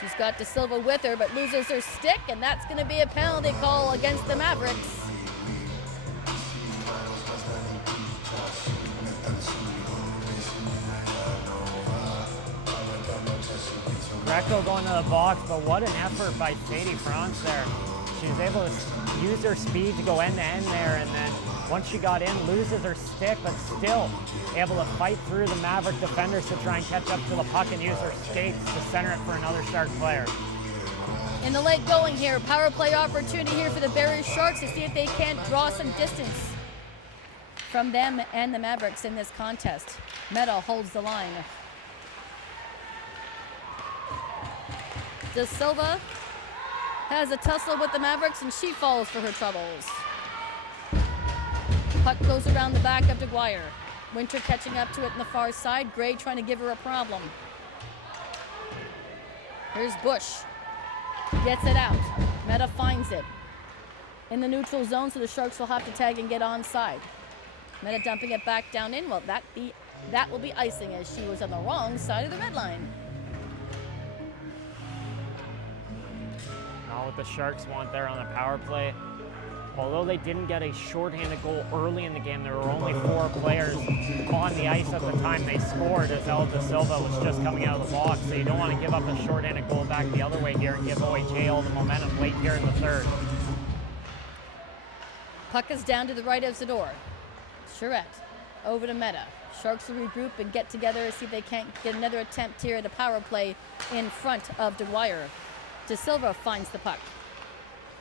She's got De Silva with her, but loses her stick, and that's going to be a penalty call against the Mavericks. Greco going to the box, but what an effort by Sadie France there. She was able to use her speed to go end to end there, and then once she got in, loses her stick, but still able to fight through the Maverick defenders to try and catch up to the puck and use her skates to center it for another Shark player. In the late going here, power play opportunity here for the Barrie Sharks to see if they can't draw some distance from them and the Mavericks in this contest. Mehta holds the line. De Silva has a tussle with the Mavericks, and she falls for her troubles. Puck goes around the back of DeGuire. Winter catching up to it in the far side. Gray trying to give her a problem. Here's Bush. Gets it out. Meta finds it. In the neutral zone, so the Sharks will have to tag and get onside. Meta dumping it back down in. Well, that will be icing, as she was on the wrong side of the red line. Not what the Sharks want there on the power play. Although they didn't get a shorthanded goal early in the game, there were only 4 players on the ice at the time they scored, as El De Silva was just coming out of the box. So you don't want to give up a shorthanded goal back the other way here and give OHA all the momentum late here in the third. Puck is down to the right of Zador. Charette over to Meta. Sharks will regroup and get together, see if they can't get another attempt here at a power play in front of DeGuire. De Silva finds the puck.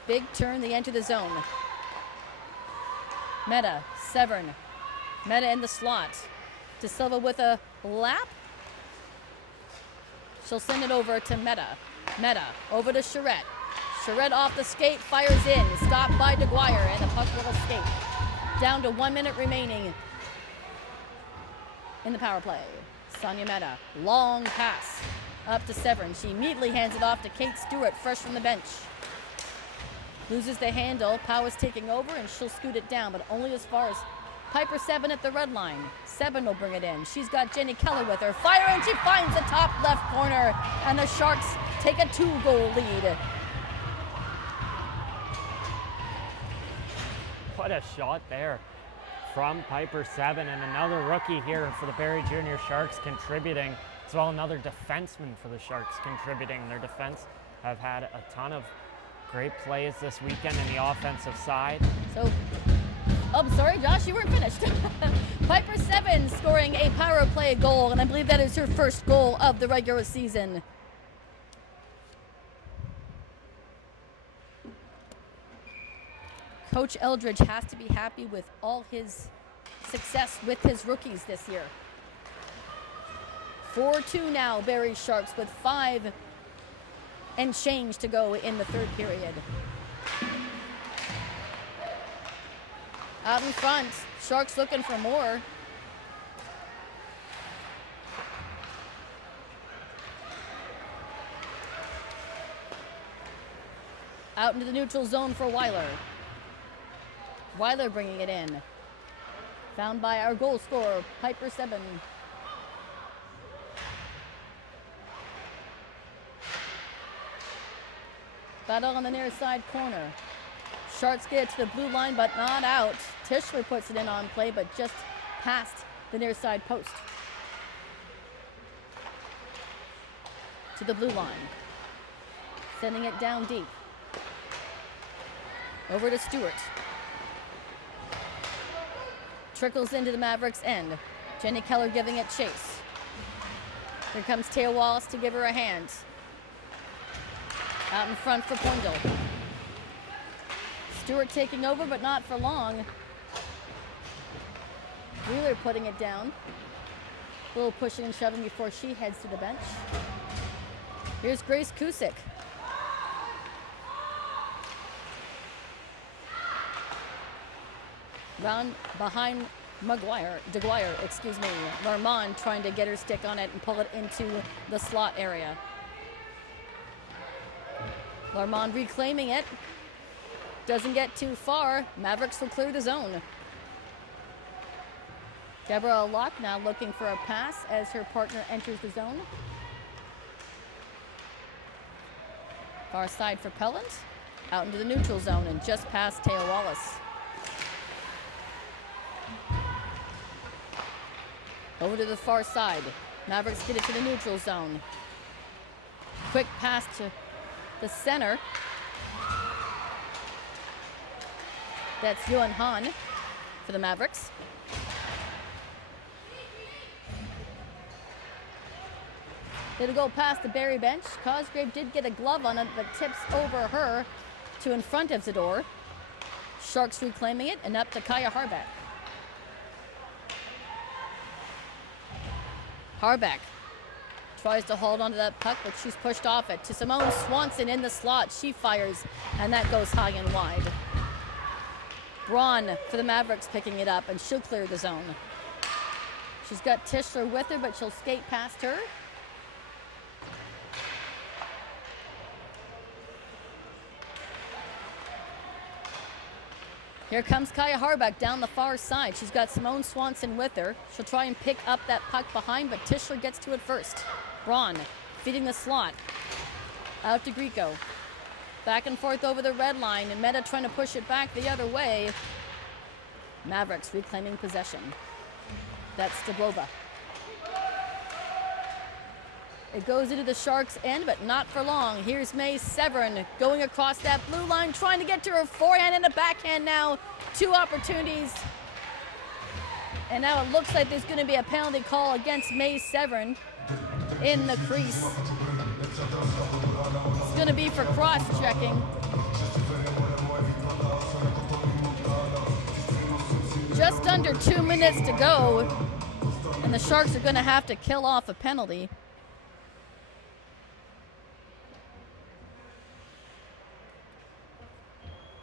Big turn, they enter the zone. Meta, Severn. Meta in the slot. De Silva with a lap. She'll send it over to Meta. Meta over to Charette. Charette off the skate, fires in. Stopped by DeGuire, and the puck will escape. Down to 1 minute remaining in the power play. Sonia Meta, long pass up to Severn. She immediately hands it off to Kate Stewart, fresh from the bench. Loses the handle. Powell's taking over, and she'll scoot it down, but only as far as Piper 7 at the red line. 7 will bring it in. She's got Jenny Keller with her. Fire, and she finds the top left corner, and the Sharks take a 2-goal lead. What a shot there from Piper 7, and another rookie here for the Barrie Junior Sharks contributing, as well another defenseman for the Sharks contributing. Their defense have had a ton of great plays this weekend in the offensive side. So, I'm sorry, Josh, you weren't finished. Piper 7 scoring a power play goal, and I believe that is her first goal of the regular season. Coach Eldridge has to be happy with all his success with his rookies this year. 4-2 now, Barrie Sharks with 5 and change to go in the third period. Out in front, Sharks looking for more. Out into the neutral zone for Weiler. Weiler bringing it in. Found by our goal scorer, Piper 7. Battle on the near side corner. Sharks get it to the blue line, but not out. Tischler puts it in on play, but just past the near side post. To the blue line. Sending it down deep. Over to Stewart. Trickles into the Mavericks' end. Jenny Keller giving it chase. Here comes Taya Wallace to give her a hand. Out in front for Poindle. Stewart taking over, but not for long. Wheeler putting it down. A little pushing and shoving before she heads to the bench. Here's Grace Kusick. Round behind DeGuire, excuse me. Larmont trying to get her stick on it and pull it into the slot area. Larmont reclaiming it. Doesn't get too far. Mavericks will clear the zone. Deborah Locke now looking for a pass as her partner enters the zone. Far side for Pellant. Out into the neutral zone and just past Taya Wallace. Over to the far side. Mavericks get it to the neutral zone. Quick pass to the center. That's Yuan Han for the Mavericks. It'll go past the Barrie bench. Cosgrave did get a glove on it, but tips over her to in front of Zador. Sharks reclaiming it and up to Kaya Harbeck. Harbeck Tries to hold onto that puck, but she's pushed off it. To Simone Swanson in the slot. She fires, and that goes high and wide. Braun for the Mavericks picking it up, and she'll clear the zone. She's got Tischler with her, but she'll skate past her. Here comes Kaya Harbeck down the far side. She's got Simone Swanson with her. She'll try and pick up that puck behind, but Tischler gets to it first. Braun feeding the slot. Out to Grieco. Back and forth over the red line, and Meta trying to push it back the other way. Mavericks reclaiming possession. That's Stablova. It goes into the Sharks' end, but not for long. Here's May Severin going across that blue line, trying to get to her forehand and a backhand now. 2 opportunities. And now it looks like there's going to be a penalty call against May Severin in the crease. It's going to be for cross-checking. Just under 2 minutes to go, and the Sharks are going to have to kill off a penalty.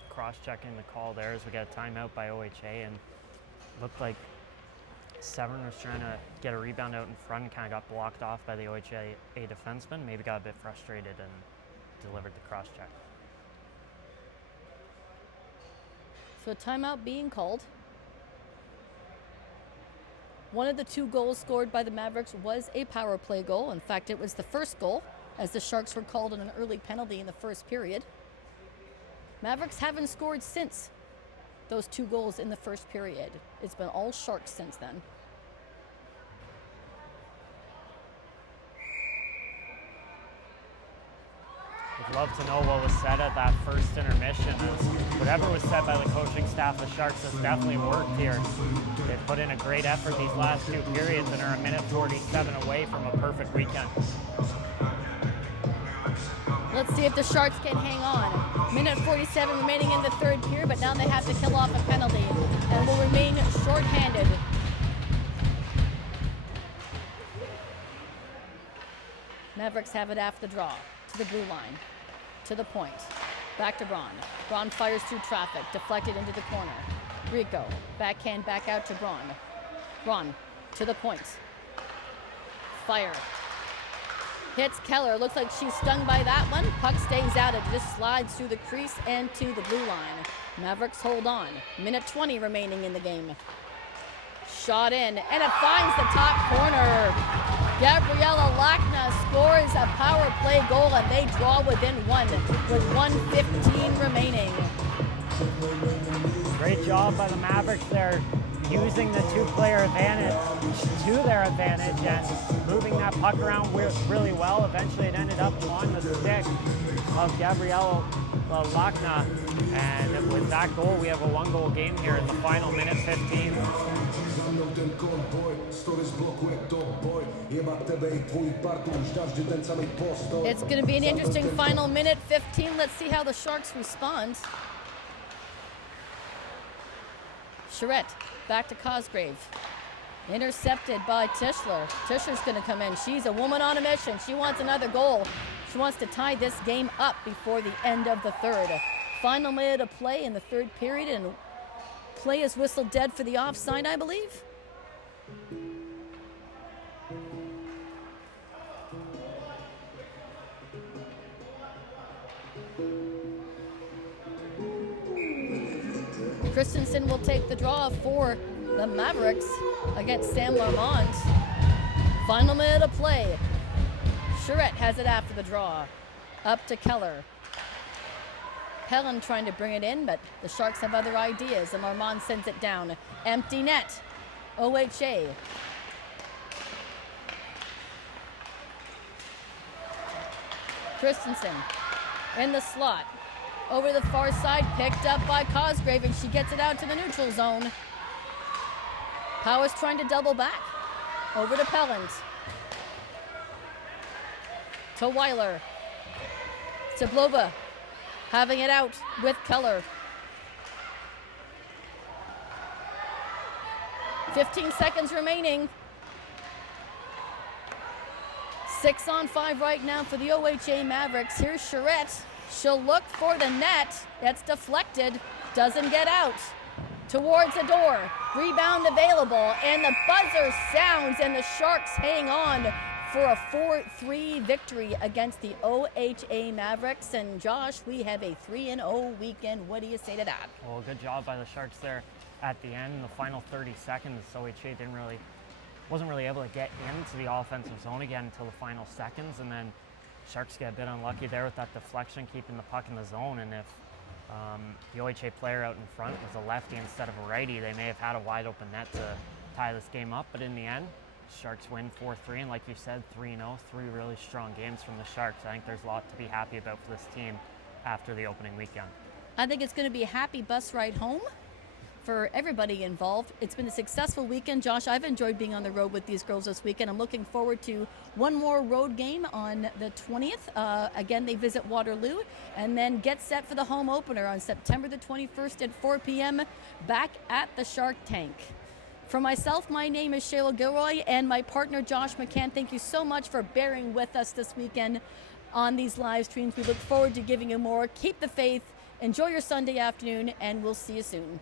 Cross-checking the call there as we got a timeout by OHA, and looked like Severin was trying to get a rebound out in front and kind of got blocked off by the OHA defenseman. Maybe got a bit frustrated and delivered the cross-check. So a timeout being called. One of the 2 goals scored by the Mavericks was a power play goal. In fact, it was the first goal, as the Sharks were called on an early penalty in the first period. Mavericks haven't scored since those 2 goals in the first period. It's been all Sharks since then. Would love to know what was said at that first intermission. As whatever was said by the coaching staff, the Sharks has definitely worked here. They've put in a great effort these last 2 periods and are a minute 47 away from a perfect weekend. Let's see if the Sharks can hang on. Minute 47 remaining in the third period, but now they have to kill off a penalty and will remain shorthanded. Mavericks have it after the draw. To the blue line. To the point. Back to Braun. Braun fires through traffic. Deflected into the corner. Grieco. Backhand back out to Braun. Braun to the point. Fire. Hits Keller. Looks like she's stung by that one. Puck stays out. It just slides through the crease and to the blue line. Mavericks hold on. Minute 20 remaining in the game. Shot in, and it finds the top corner. Gabriella Lachna scores a power play goal, and they draw within 1 with 1:15 remaining. Great job by the Mavericks there, using the 2-player advantage to their advantage and moving that puck around really well. Eventually it ended up on the stick of Gabriella Lachna, and with that goal we have a 1-goal game here in the final minute 15. It's going to be an interesting final minute 15. Let's see how the Sharks respond. Charette back to Cosgrave. Intercepted by Tischler. Tischler's going to come in. She's a woman on a mission. She wants another goal. She wants to tie this game up before the end of the third. Final minute of play in the third period, and play is whistled dead for the offside, I believe. Christensen will take the draw for the Mavericks against Sam Larmont. Final minute of play. Charette has it after the draw. Up to Keller. Helen trying to bring it in, but the Sharks have other ideas, and Larmont sends it down. Empty net. OHA. Christensen in the slot. Over the far side, picked up by Cosgrave, and she gets it out to the neutral zone. Powers trying to double back. Over to Pelland. To Weiler. Sablova having it out with Keller. 15 seconds remaining. 6-on-5 right now for the OHA Mavericks. Here's Charette. She'll look for the net. That's deflected. Doesn't get out. Towards the door. Rebound available. And the buzzer sounds, and the Sharks hang on for a 4-3 victory against the OHA Mavericks. And Josh, we have a 3-0 weekend. What do you say to that? Well, good job by the Sharks there at the end. In the final 30 seconds, OHA wasn't really able to get into the offensive zone again until the final seconds, and then Sharks get a bit unlucky there with that deflection, keeping the puck in the zone. And if the OHA player out in front was a lefty instead of a righty, they may have had a wide open net to tie this game up. But in the end, Sharks win 4-3, and like you said, 3-0, 3 really strong games from the Sharks. I think there's a lot to be happy about for this team after the opening weekend. I think it's going to be a happy bus ride home for everybody involved. It's been a successful weekend. Josh, I've enjoyed being on the road with these girls this weekend. I'm looking forward to one more road game on the 20th. Again, they visit Waterloo, and then get set for the home opener on September the 21st at 4 p.m. back at the Shark Tank. For myself, my name is Shayla Gilroy, and my partner Josh McCann. Thank you so much for bearing with us this weekend on these live streams. We look forward to giving you more. Keep the faith, enjoy your Sunday afternoon, and we'll see you soon.